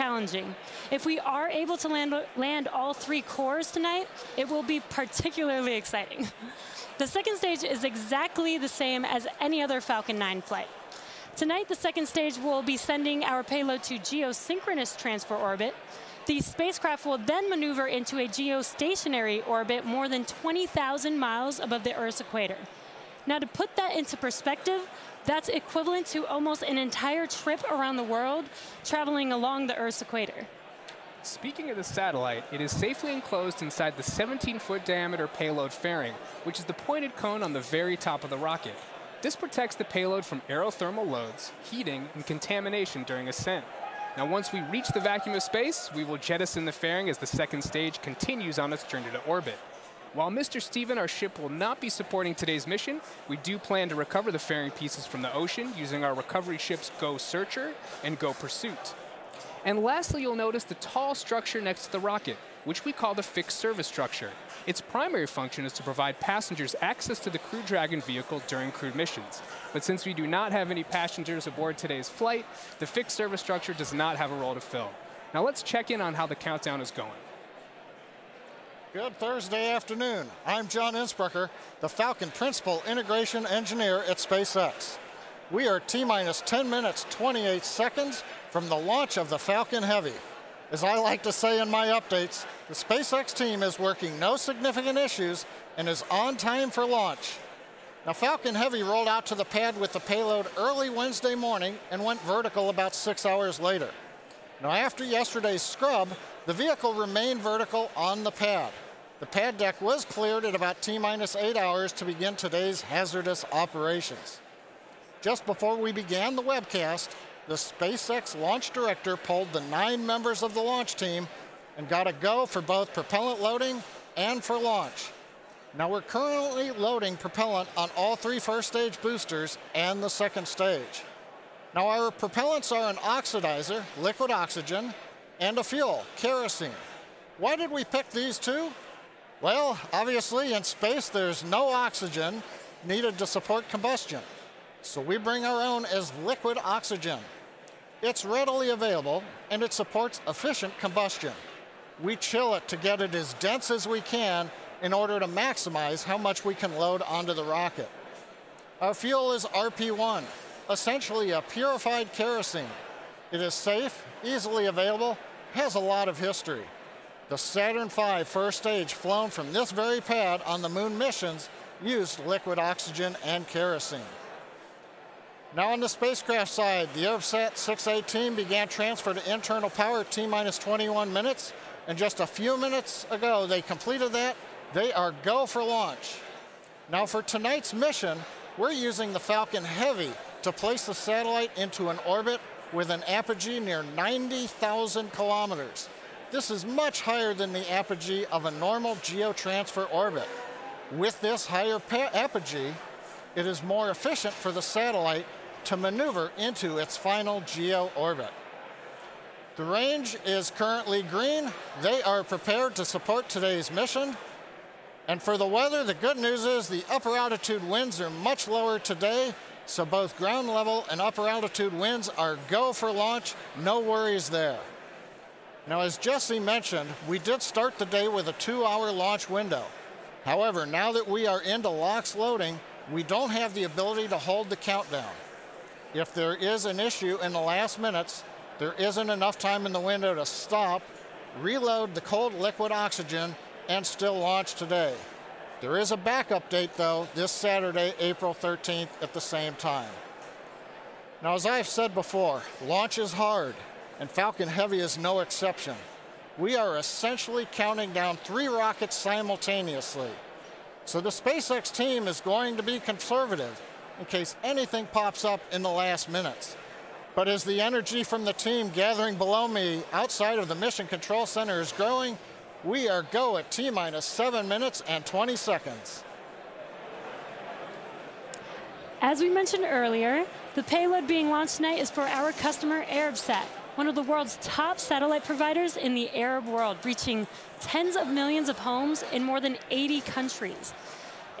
challenging. If we are able to land all 3 cores tonight, it will be particularly exciting. The second stage is exactly the same as any other Falcon 9 flight. Tonight, the second stage will be sending our payload to geosynchronous transfer orbit. The spacecraft will then maneuver into a geostationary orbit more than 20,000 miles above the Earth's equator. Now, to put that into perspective, that's equivalent to almost an entire trip around the world, traveling along the Earth's equator. Speaking of the satellite, it is safely enclosed inside the 17-foot diameter payload fairing, which is the pointed cone on the very top of the rocket. This protects the payload from aerothermal loads, heating, and contamination during ascent. Now, once we reach the vacuum of space, we will jettison the fairing as the second stage continues on its journey to orbit. While Mr. Steven, our ship, will not be supporting today's mission, we do plan to recover the fairing pieces from the ocean using our recovery ships Go Searcher and Go Pursuit. And lastly, you'll notice the tall structure next to the rocket, which we call the fixed service structure. Its primary function is to provide passengers access to the Crew Dragon vehicle during crewed missions. But since we do not have any passengers aboard today's flight, the fixed service structure does not have a role to fill. Now let's check in on how the countdown is going. Good Thursday afternoon. I'm John Innsbrucker, the Falcon Principal Integration Engineer at SpaceX. We are T-minus 10 minutes, 28 seconds from the launch of the Falcon Heavy. As I like to say in my updates, the SpaceX team is working no significant issues and is on time for launch. Now, Falcon Heavy rolled out to the pad with the payload early Wednesday morning and went vertical about 6 hours later. Now, after yesterday's scrub, the vehicle remained vertical on the pad. The pad deck was cleared at about T-minus 8 hours to begin today's hazardous operations. Just before we began the webcast, the SpaceX launch director polled the 9 members of the launch team and got a go for both propellant loading and for launch. Now, we're currently loading propellant on all 3 first stage boosters and the second stage. Now, our propellants are an oxidizer, liquid oxygen, and a fuel, kerosene. Why did we pick these 2? Well, obviously in space there's no oxygen needed to support combustion. So we bring our own as liquid oxygen. It's readily available and it supports efficient combustion. We chill it to get it as dense as we can in order to maximize how much we can load onto the rocket. Our fuel is RP1, essentially a purified kerosene. It is safe, easily available, has a lot of history. The Saturn V first stage flown from this very pad on the moon missions used liquid oxygen and kerosene. Now on the spacecraft side, the Arabsat 6A team began transfer to internal power at T-minus 21 minutes, and just a few minutes ago they completed that. They are go for launch. Now for tonight's mission, we're using the Falcon Heavy to place the satellite into an orbit with an apogee near 90,000 kilometers. This is much higher than the apogee of a normal Geo Transfer Orbit. With this higher apogee, it is more efficient for the satellite to maneuver into its final geo orbit. The range is currently green. They are prepared to support today's mission. And for the weather, the good news is the upper altitude winds are much lower today, so both ground level and upper altitude winds are go for launch. No worries there. Now, as Jesse mentioned, we did start the day with a 2-hour launch window. However, now that we are into LOX loading, we don't have the ability to hold the countdown. If there is an issue in the last minutes, there isn't enough time in the window to stop, reload the cold liquid oxygen, and still launch today. There is a backup date, though, this Saturday, April 13th at the same time. Now, as I've said before, launch is hard, and Falcon Heavy is no exception. We are essentially counting down 3 rockets simultaneously. So the SpaceX team is going to be conservative in case anything pops up in the last minutes. But as the energy from the team gathering below me outside of the Mission Control Center is growing, we are go at T-minus 7 minutes and 20 seconds. As we mentioned earlier, the payload being launched tonight is for our customer Arabsat, one of the world's top satellite providers in the Arab world, reaching tens of millions of homes in more than 80 countries.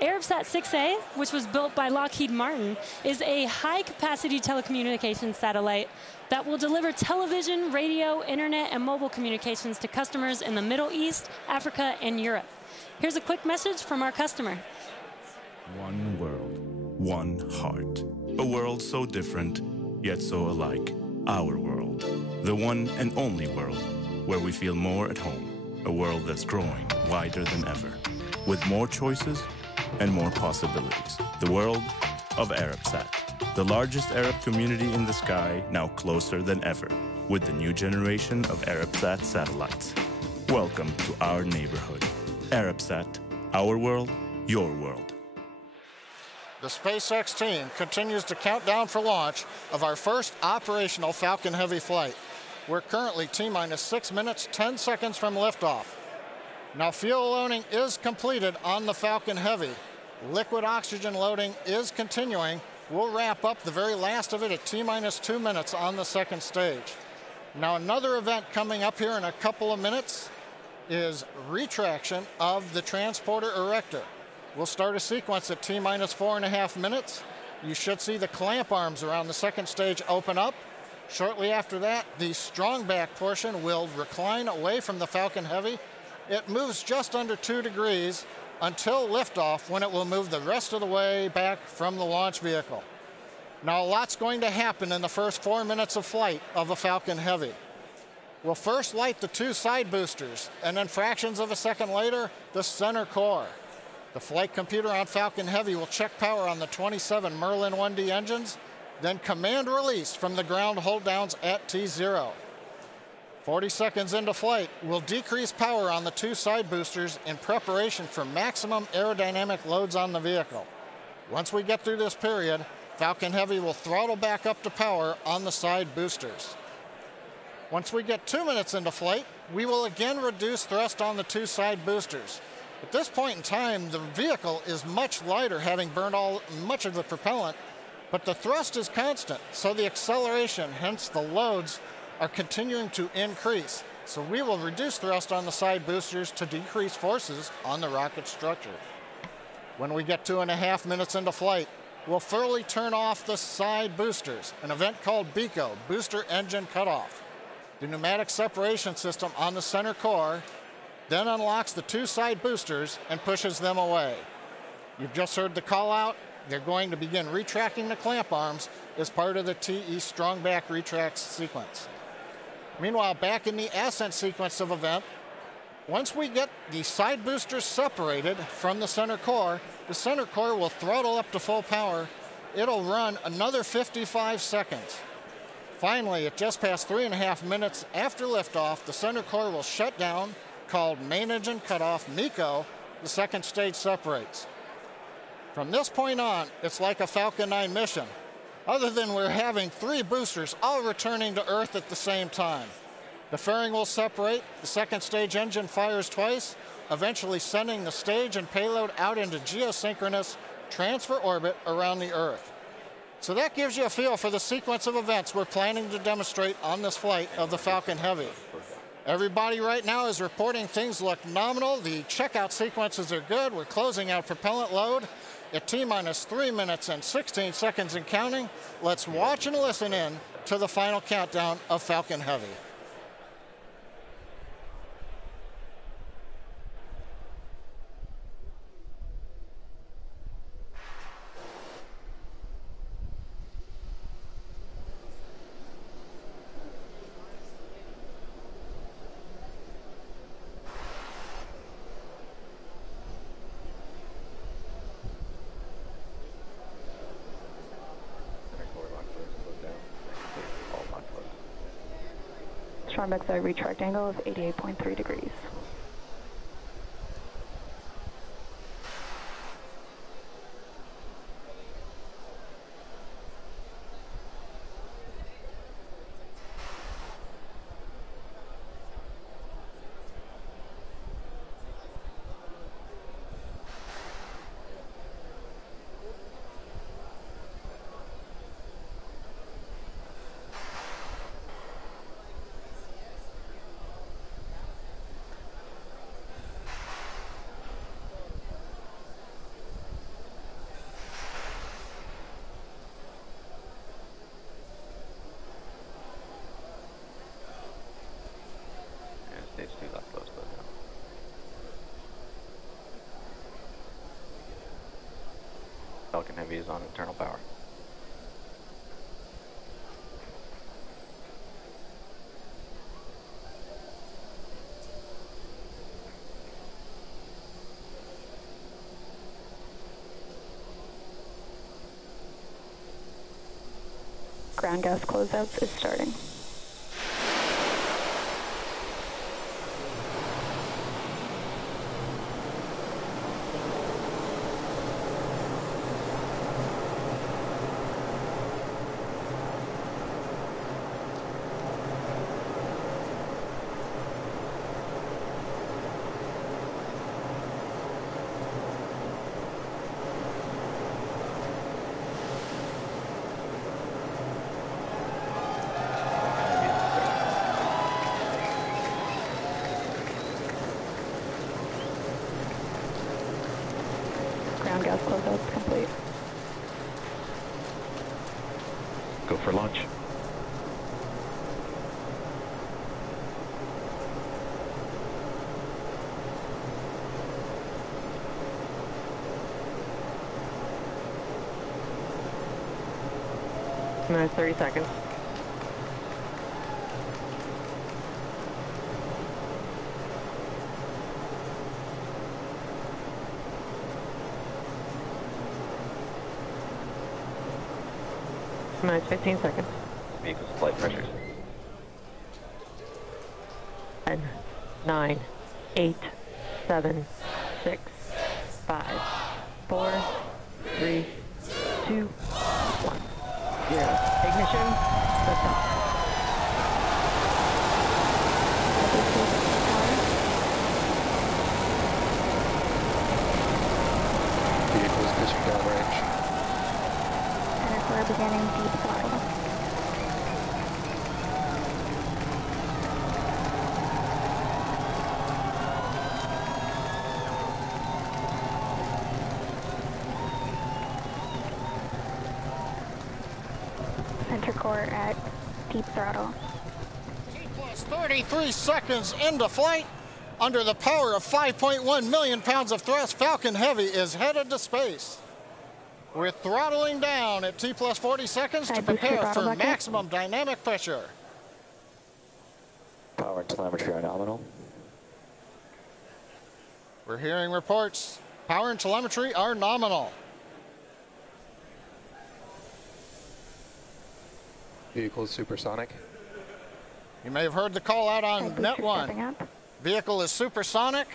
Arabsat 6A, which was built by Lockheed Martin, is a high-capacity telecommunications satellite that will deliver television, radio, internet, and mobile communications to customers in the Middle East, Africa, and Europe. Here's a quick message from our customer. One world, one heart. A world so different, yet so alike. Our world. The one and only world where we feel more at home. A world that's growing wider than ever, with more choices and more possibilities. The world of Arabsat, the largest Arab community in the sky, now closer than ever, with the new generation of Arabsat satellites. Welcome to our neighborhood. Arabsat, our world, your world. The SpaceX team continues to count down for launch of our first operational Falcon Heavy flight. We're currently T-minus 6 minutes, 10 seconds from liftoff. Now, fuel loading is completed on the Falcon Heavy. Liquid oxygen loading is continuing. We'll wrap up the very last of it at T-minus 2 minutes on the second stage. Now, another event coming up here in a couple of minutes is retraction of the transporter erector. We'll start a sequence at T-minus 4.5 minutes. You should see the clamp arms around the second stage open up. Shortly after that, the strong back portion will recline away from the Falcon Heavy. It moves just under 2 degrees until liftoff, when it will move the rest of the way back from the launch vehicle. Now, a lot's going to happen in the first 4 minutes of flight of a Falcon Heavy. We'll first light the 2 side boosters, and then fractions of a second later, the center core. The flight computer on Falcon Heavy will check power on the 27 Merlin 1D engines, then command release from the ground hold downs at T0. 40 seconds into flight, we'll decrease power on the 2 side boosters in preparation for maximum aerodynamic loads on the vehicle. Once we get through this period, Falcon Heavy will throttle back up to power on the side boosters. Once we get 2 minutes into flight, we will again reduce thrust on the 2 side boosters. At this point in time, the vehicle is much lighter, having burned much of the propellant, but the thrust is constant, so the acceleration, hence the loads, are continuing to increase. So we will reduce thrust on the side boosters to decrease forces on the rocket structure. When we get 2.5 minutes into flight, we'll fully turn off the side boosters, an event called BECO, Booster Engine Cutoff. The pneumatic separation system on the center core then unlocks the 2 side boosters and pushes them away. You've just heard the call out. They're going to begin retracting the clamp arms as part of the TE strong back retract sequence. Meanwhile, back in the ascent sequence of event, once we get the side boosters separated from the center core will throttle up to full power. It'll run another 55 seconds. Finally, at just past 3.5 minutes after liftoff, the center core will shut down, called Main Engine Cutoff, MECO. The second stage separates. From this point on, it's like a Falcon 9 mission, other than we're having 3 boosters all returning to Earth at the same time. The fairing will separate, the second stage engine fires twice, eventually sending the stage and payload out into geosynchronous transfer orbit around the Earth. So that gives you a feel for the sequence of events we're planning to demonstrate on this flight of the Falcon Heavy. Everybody right now is reporting things look nominal. The checkout sequences are good. We're closing out propellant load at T-minus 3 minutes and 16 seconds and counting. Let's watch and listen in to the final countdown of Falcon Heavy. Strong backside retract angle of 88.3 degrees. Falcon Heavy is on internal power. Ground gas closeouts is starting. Ground gas closeouts complete. Go for launch. Minus 30 seconds. Minus 15 seconds. Vehicle's flight pressures. 10, 9, 8, 7, 6, 5, 4, 3, 2, 1, 0. Ignition, liftoff. Vehicle's pitching downrange. Center core beginning deep throttle. Center core at deep throttle. T plus 33 seconds into flight. Under the power of 5.1 million pounds of thrust, Falcon Heavy is headed to space. We're throttling down at T plus 40 seconds to prepare for maximum dynamic pressure. Power and telemetry are nominal. We're hearing reports. Power and telemetry are nominal. Vehicle is supersonic. You may have heard the call out on Net 1. Vehicle is supersonic.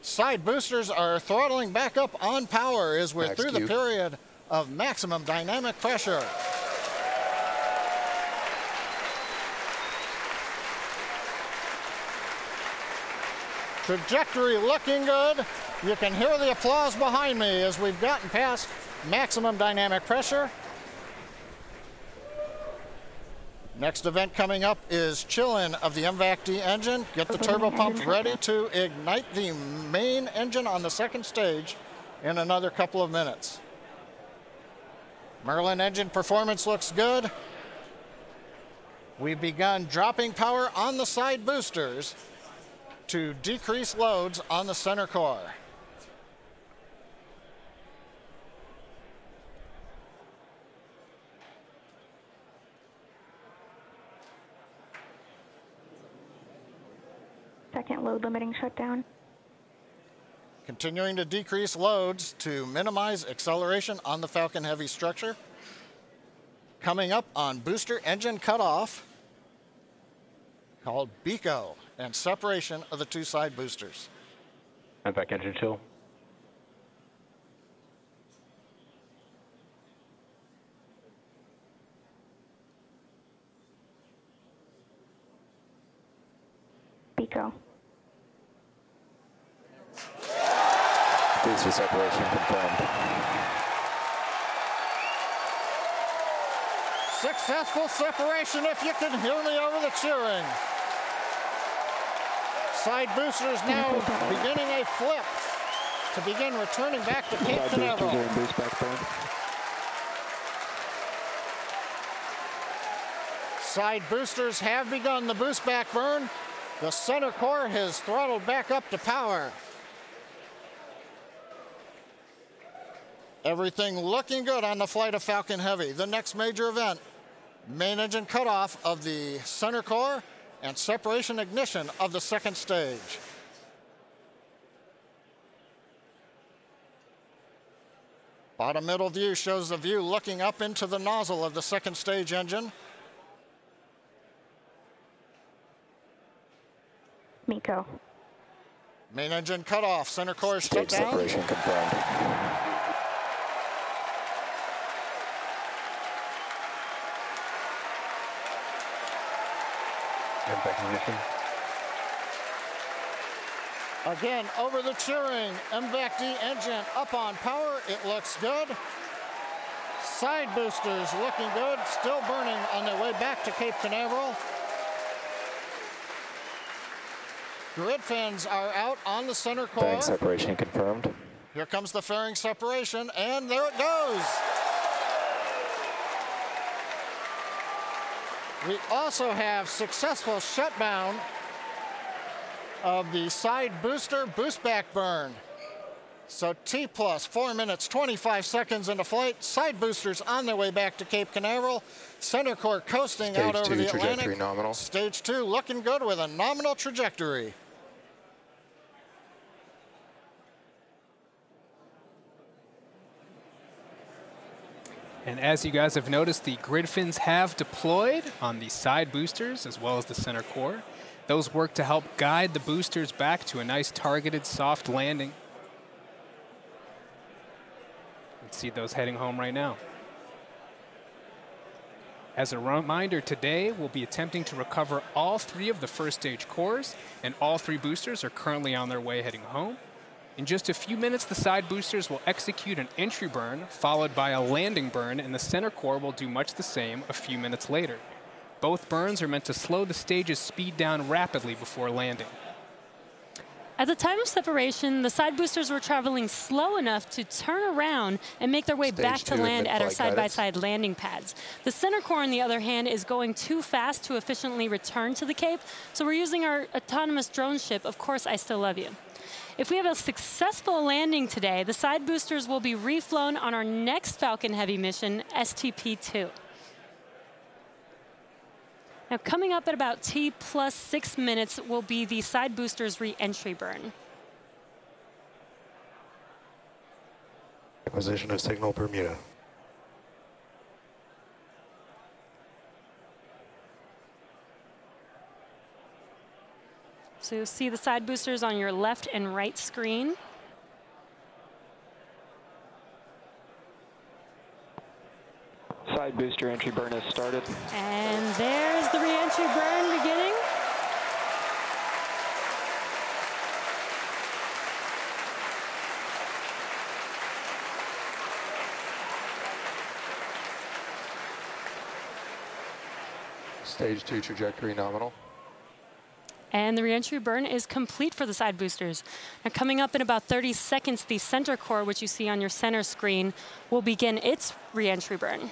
Side boosters are throttling back up on power as we're through the period of maximum dynamic pressure. Trajectory looking good. You can hear the applause behind me as we've gotten past maximum dynamic pressure. Next event coming up is chill-in of the MVAC-D engine. Get the turbo pump ready to ignite the main engine on the second stage in another couple of minutes. Merlin engine performance looks good. We've begun dropping power on the side boosters to decrease loads on the center core. Second load limiting shutdown. Continuing to decrease loads to minimize acceleration on the Falcon Heavy structure. Coming up on booster engine cutoff, called BECO, and separation of the two side boosters. MVAC engine chill. BECO. Booster separation confirmed. Successful separation, if you can hear me over the cheering. Side boosters now beginning a flip to begin returning back to Cape Canaveral. Side boosters have begun the boost back burn. The center core has throttled back up to power. Everything looking good on the flight of Falcon Heavy. The next major event, main engine cutoff of the center core and separation ignition of the second stage. Bottom middle view shows the view looking up into the nozzle of the second stage engine. MECO. Main engine cutoff, center core shut Stage down. separation confirmed. Impact ignition. Again, over the cheering, MVAC-D engine up on power. It looks good. Side boosters looking good, still burning on their way back to Cape Canaveral. Grid fins are out on the center core. Fairing separation confirmed. Here comes the fairing separation, and there it goes. We also have successful shutdown of the side booster boost back burn. So T plus 4 minutes, 25 seconds into flight. Side boosters on their way back to Cape Canaveral. Center core coasting out over the Atlantic. Trajectory nominal. Stage 2 looking good with a nominal trajectory. And as you guys have noticed, the grid fins have deployed on the side boosters as well as the center core. Those work to help guide the boosters back to a nice targeted soft landing. Let's see those heading home right now. As a reminder, today we'll be attempting to recover all 3 of the first stage cores, and all 3 boosters are currently on their way heading home. In just a few minutes, the side boosters will execute an entry burn, followed by a landing burn, and the center core will do much the same a few minutes later. Both burns are meant to slow the stage's speed down rapidly before landing. At the time of separation, the side boosters were traveling slow enough to turn around and make their way back to land at our side-by-side landing pads. The center core, on the other hand, is going too fast to efficiently return to the Cape, so we're using our autonomous drone ship, Of Course I Still Love You. If we have a successful landing today, the side boosters will be reflown on our next Falcon Heavy mission, STP-2. Now, coming up at about T plus 6 minutes will be the side boosters re-entry burn. Acquisition of signal Bermuda. So you'll see the side boosters on your left and right screen. Side booster entry burn has started. And there's the re-entry burn beginning. Stage 2 trajectory nominal. And the re-entry burn is complete for the side boosters. Now, coming up in about 30 seconds, the center core, which you see on your center screen, will begin its re-entry burn.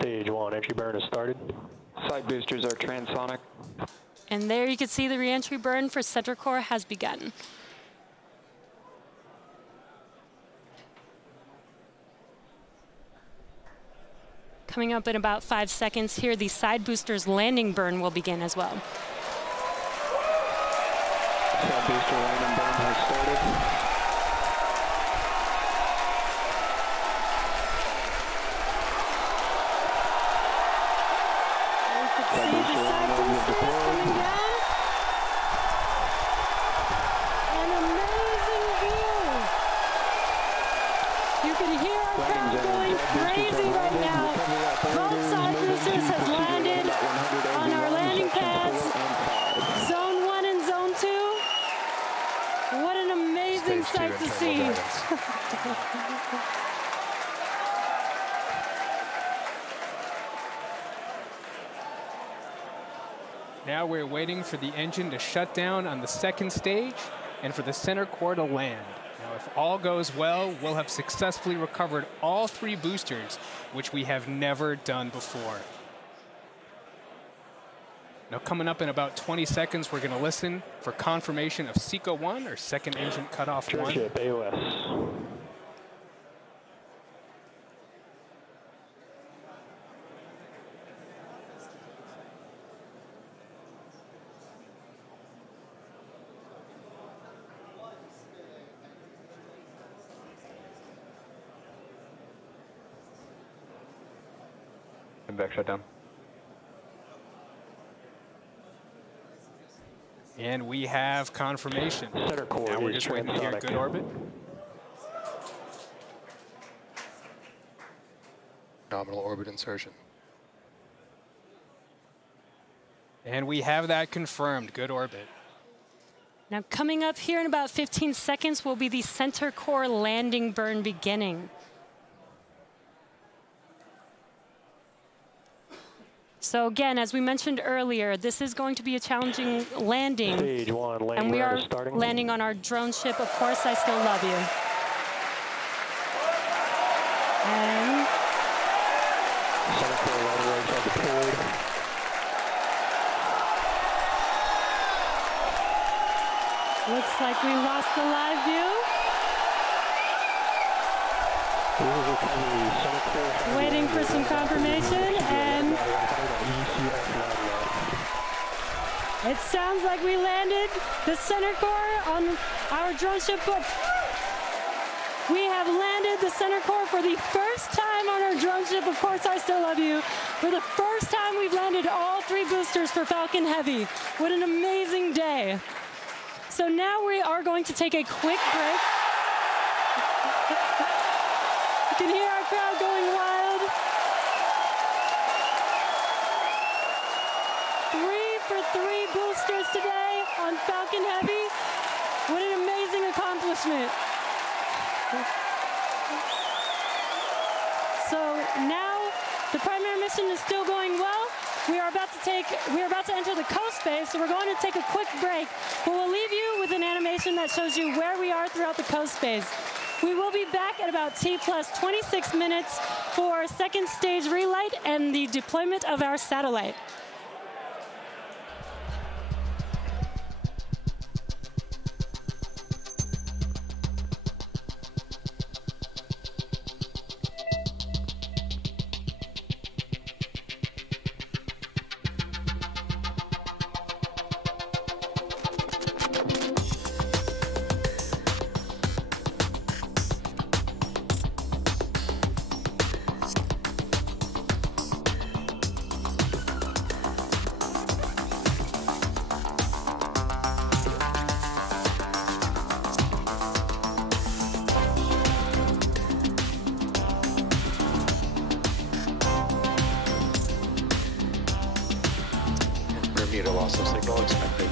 Stage 1 entry burn has started. Side boosters are transonic. And there you can see the re-entry burn for center core has begun. Coming up in about 5 seconds here, the side boosters landing burn will begin as well. Side booster landing burn has started. Sight to see. Now we're waiting for the engine to shut down on the second stage and for the center core to land. Now, if all goes well, we'll have successfully recovered all 3 boosters, which we have never done before. Now, coming up in about 20 seconds, we're going to listen for confirmation of SECO 1, or second engine cutoff 1. Ship AOS. And back shutdown. And we have confirmation. Center core Now we're is just waiting to hear transonic. good orbit. Nominal orbit insertion. And we have that confirmed, good orbit. Now coming up here in about 15 seconds will be the center core landing burn beginning. So again, as we mentioned earlier, this is going to be a challenging landing. Stage 1, landing and we burn are is starting. landing on our drone ship, Of Course I Still Love You. And Center core landing legs are deployed. looks like we lost the live view. Waiting for some confirmation, and it sounds like we landed the center core on our drone ship. We have landed the center core for the first time on our drone ship, Of Course I Still Love You. For the first time, we've landed all 3 boosters for Falcon Heavy. What an amazing day. So now we are going to take a quick break. You can hear our crowd going wild. 3 for 3 boosters today on Falcon Heavy. What an amazing accomplishment. So now the primary mission is still going well. We are about to enter the coast phase, so we're going to take a quick break. But we'll leave you with an animation that shows you where we are throughout the coast phase. We will be back at about T plus 26 minutes for second stage relight and the deployment of our satellite. Bermuda loss of signal expected.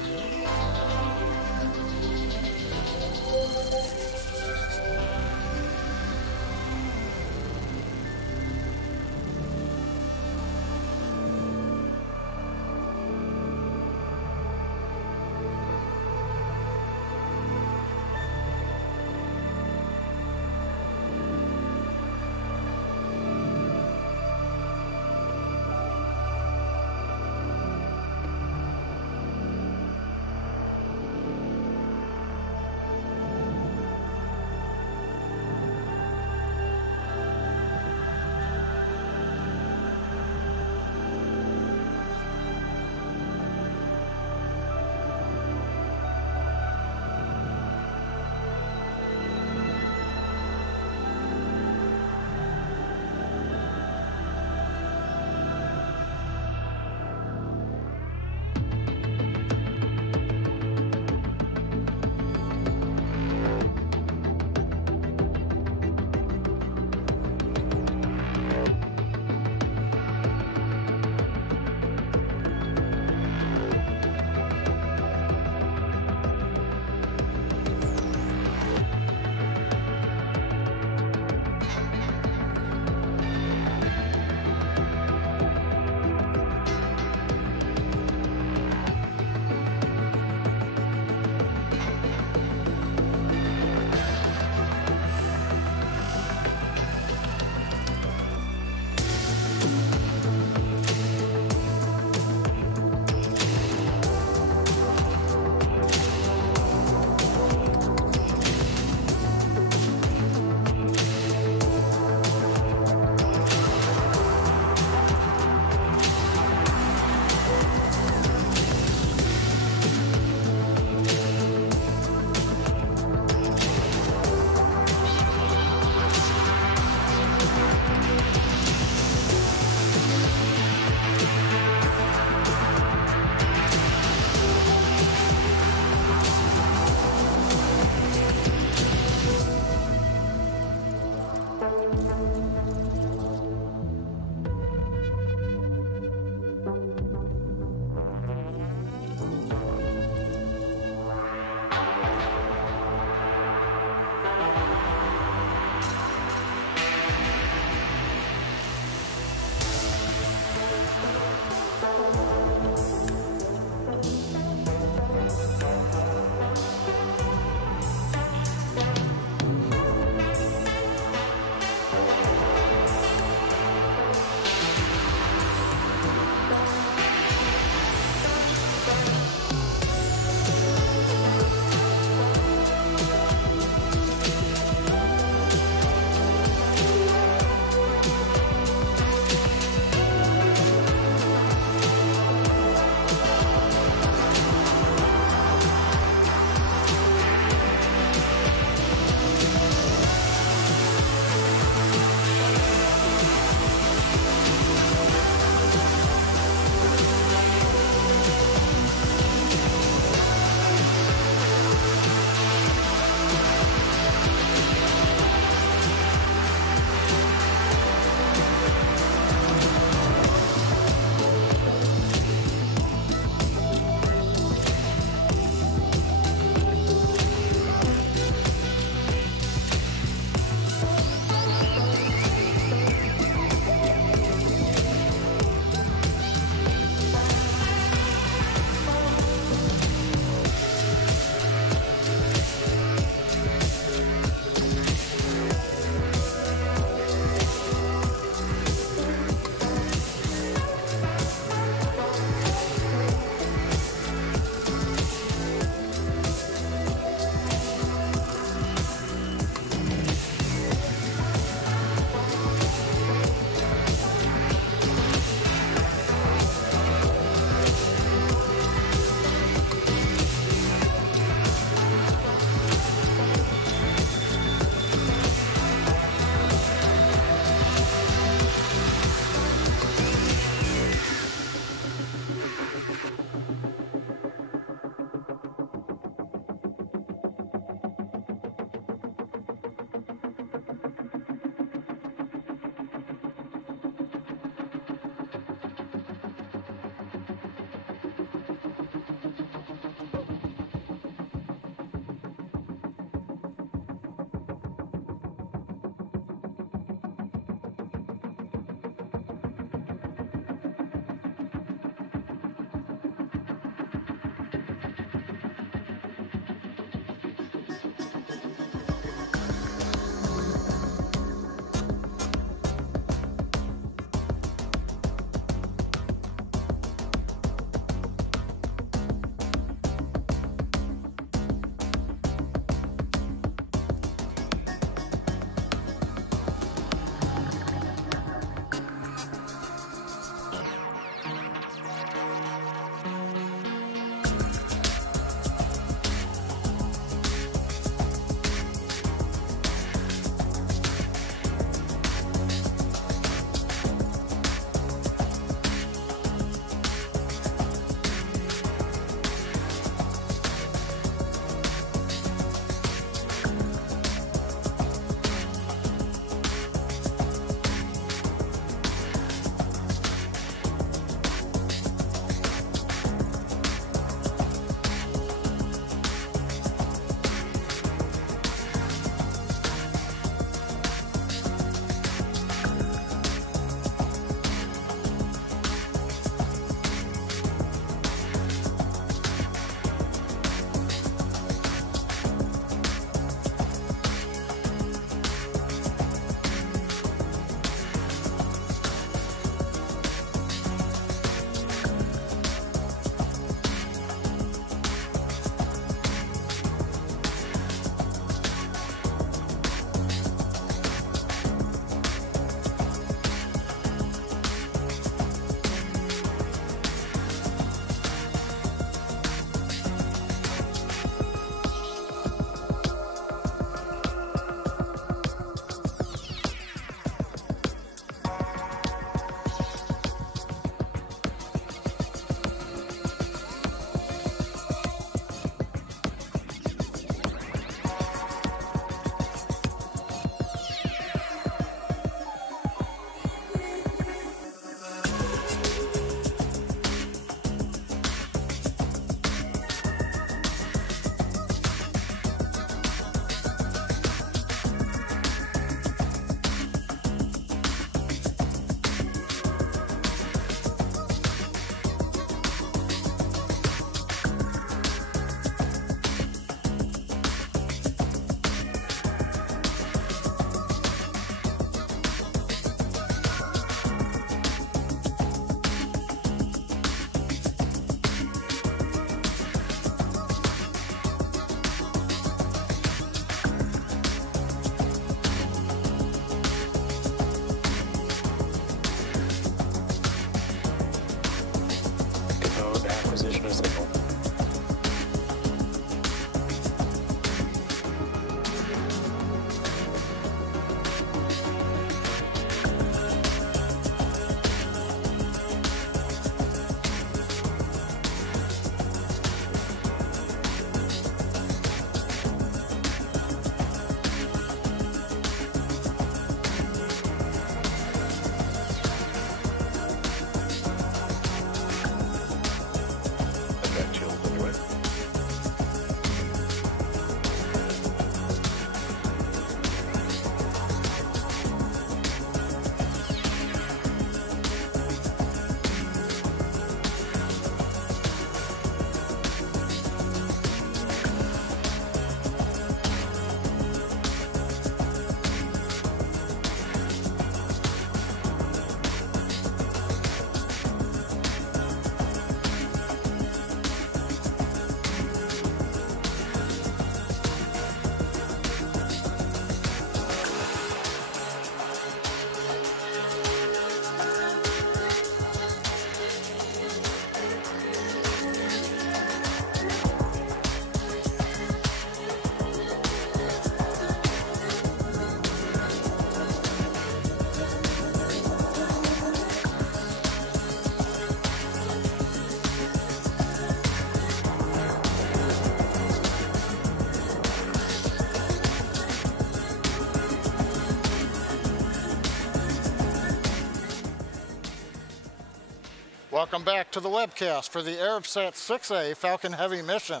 Welcome back to the webcast for the Arabsat 6A Falcon Heavy mission.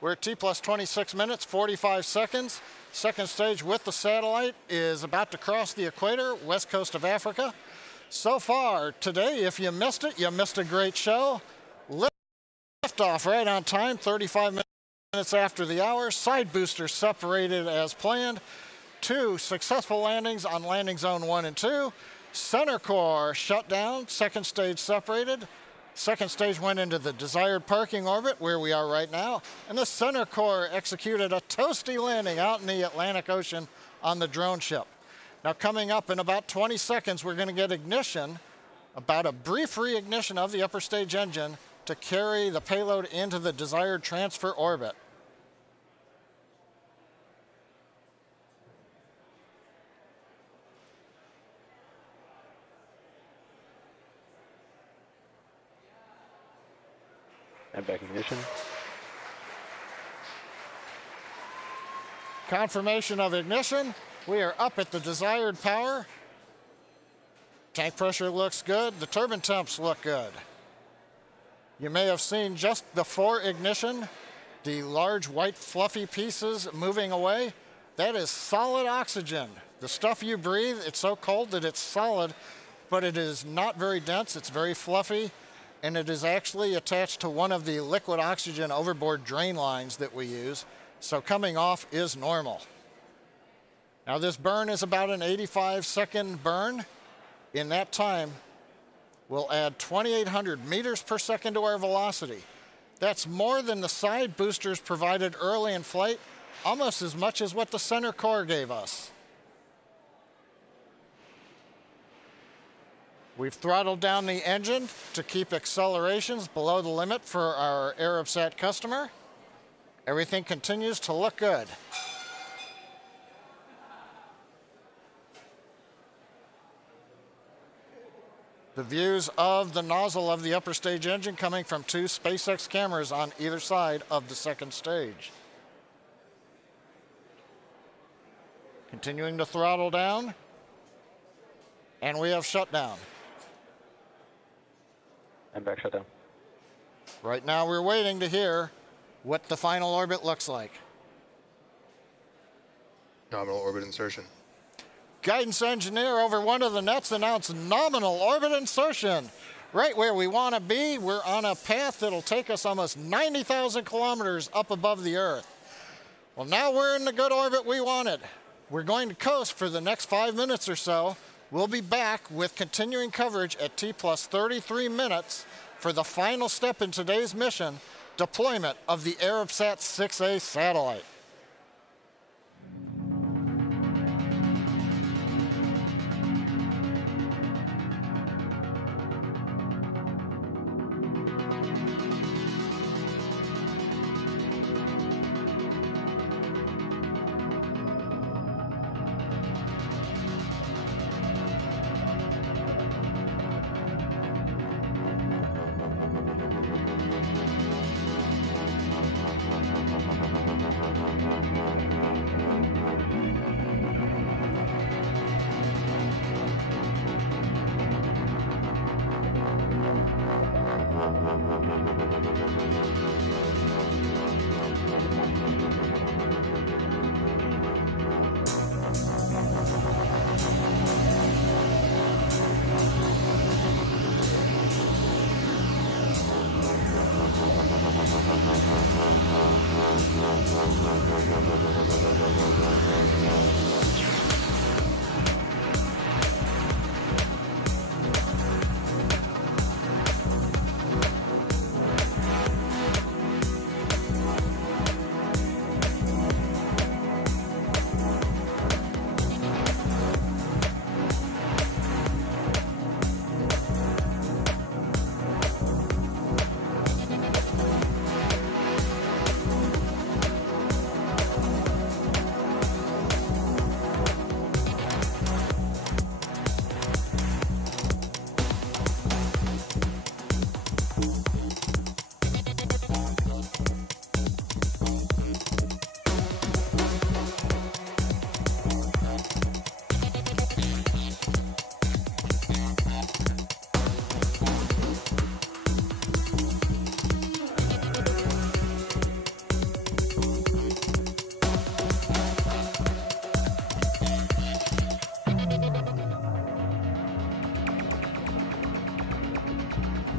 We're at T plus 26 minutes, 45 seconds. Second stage with the satellite is about to cross the equator, west coast of Africa. So far today, if you missed it, you missed a great show. Liftoff right on time, 35 minutes after the hour. Side boosters separated as planned. 2 successful landings on landing zone 1 and 2. Center core shut down, second stage separated. Second stage went into the desired parking orbit where we are right now. And the center core executed a toasty landing out in the Atlantic Ocean on the drone ship. Now coming up in about 20 seconds, we're gonna get ignition, about a brief reignition of the upper stage engine to carry the payload into the desired transfer orbit. And back ignition. Confirmation of ignition. We are up at the desired power. Tank pressure looks good. The turbine temps look good. You may have seen just before ignition, the large white fluffy pieces moving away. That is solid oxygen. The stuff you breathe, it's so cold that it's solid, but it is not very dense. It's very fluffy. And it is actually attached to one of the liquid oxygen overboard drain lines that we use. So coming off is normal. Now this burn is about an 85-second burn. In that time, we'll add 2,800 meters per second to our velocity. That's more than the side boosters provided early in flight, almost as much as what the center core gave us. We've throttled down the engine to keep accelerations below the limit for our Arabsat customer. Everything continues to look good. The views of the nozzle of the upper stage engine coming from 2 SpaceX cameras on either side of the second stage. Continuing to throttle down, and we have shut down. And back shutdown. Right now we're waiting to hear what the final orbit looks like. Nominal orbit insertion. Guidance engineer over one of the nets announced nominal orbit insertion. Right where we want to be, we're on a path that'll take us almost 90,000 kilometers up above the Earth. Well, now we're in the good orbit we wanted. We're going to coast for the next 5 minutes or so. We'll be back with continuing coverage at T plus 33 minutes for the final step in today's mission, deployment of the Arabsat 6A satellite.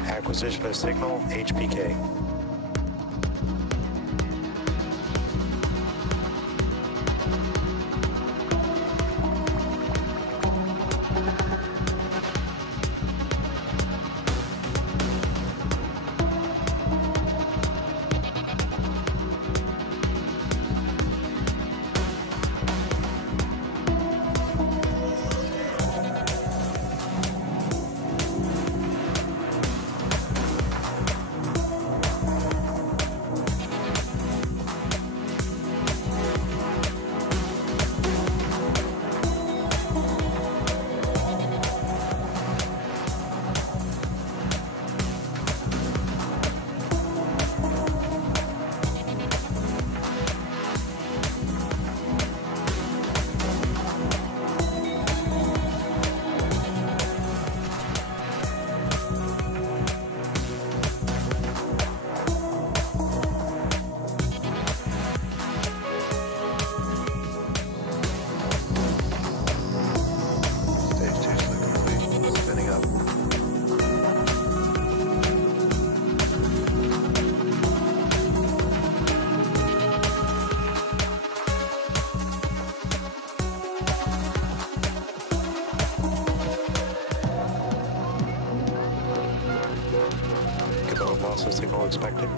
Acquisition of signal, HPK. Signal expected.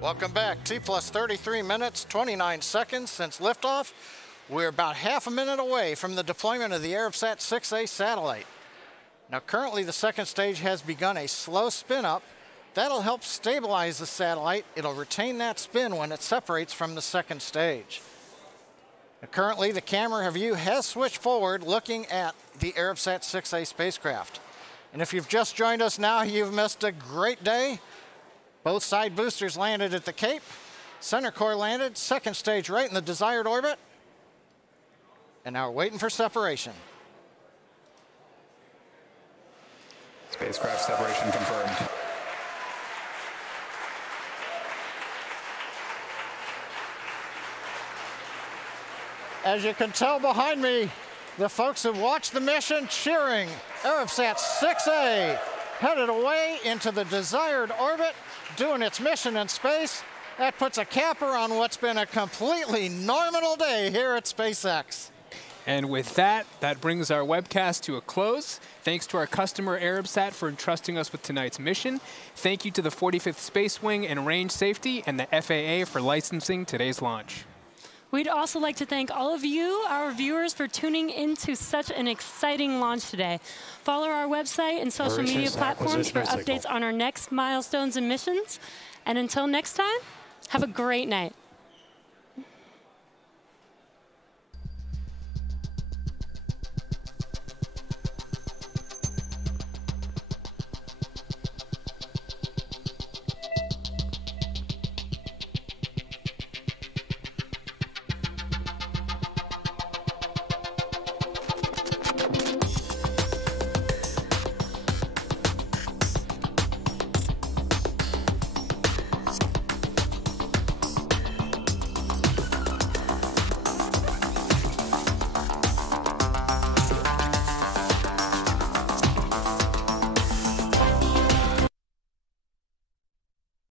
Welcome back. T plus 33 minutes, 29 seconds since liftoff. We're about half a minute away from the deployment of the Arabsat 6A satellite. Now, currently the second stage has begun a slow spin up. That'll help stabilize the satellite. It'll retain that spin when it separates from the second stage. Now, currently the camera view has switched forward looking at the Arabsat 6A spacecraft. And if you've just joined us now, you've missed a great day. Both side boosters landed at the Cape. Center core landed, second stage right in the desired orbit. And now we're waiting for separation. Spacecraft separation confirmed. As you can tell behind me, the folks who watched the mission cheering. Arabsat 6A headed away into the desired orbit, doing its mission in space. That puts a capper on what's been a completely normal day here at SpaceX. And with that, that brings our webcast to a close. Thanks to our customer Arabsat for entrusting us with tonight's mission. Thank you to the 45th Space Wing and Range Safety and the FAA for licensing today's launch. We'd also like to thank all of you, our viewers, for tuning into such an exciting launch today. Follow our website and social media platforms for updates on our next milestones and missions. And until next time, have a great night.